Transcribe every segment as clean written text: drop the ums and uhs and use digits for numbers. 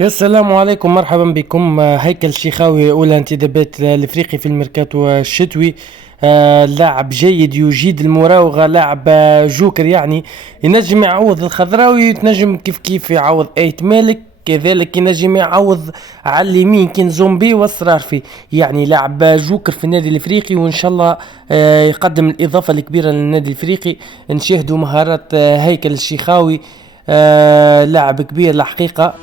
يا السلام عليكم، مرحبا بكم. هيكل الشيخاوي أولى انتدابات الإفريقي في الميركاتو الشتوي. لاعب جيد يجيد المراوغة، لاعب جوكر يعني. ينجم يعوض الخضراوي، يتنجم كيف يعوض أيت مالك، كذلك ينجم يعوض على اليمين كين زومبي والصرارفي. يعني لاعب جوكر في النادي الافريقي، وان شاء الله يقدم الاضافه الكبيره للنادي الافريقي. نشاهدوا مهارات هيكل الشيخاوي. لاعب كبير الحقيقه.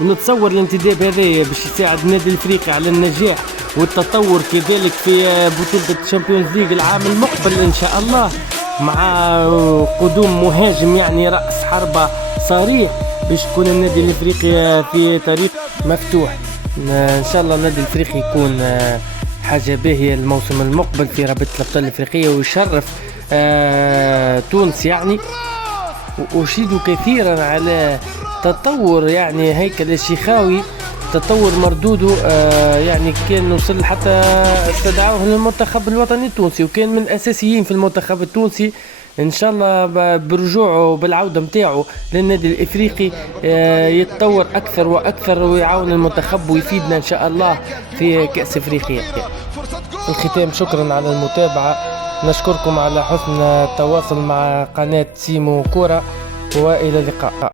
ونتصور الانتداب هذا باش يساعد النادي الافريقي على النجاح والتطور، كذلك في بطولة الشامبيونز ليج العام المقبل ان شاء الله، مع قدوم مهاجم يعني رأس حربة صريح، باش يكون النادي الافريقي في طريق مفتوح. ان شاء الله النادي الافريقي يكون حاجة باهية الموسم المقبل في رابطة الابطال الافريقية، ويشرف تونس يعني. أشيد كثيرا على تطور يعني هيكل الشيخاوي، تطور مردوده. يعني كان وصل حتى استدعوه للمنتخب الوطني التونسي، وكان من الأساسيين في المنتخب التونسي. ان شاء الله برجوعه بالعودة متاعه للنادي الافريقي يتطور اكثر واكثر، ويعاون المنتخب ويفيدنا ان شاء الله في كأس افريقيا. في الختام شكرا على المتابعة، نشكركم على حسن التواصل مع قناة سيمو كورة، وإلى اللقاء.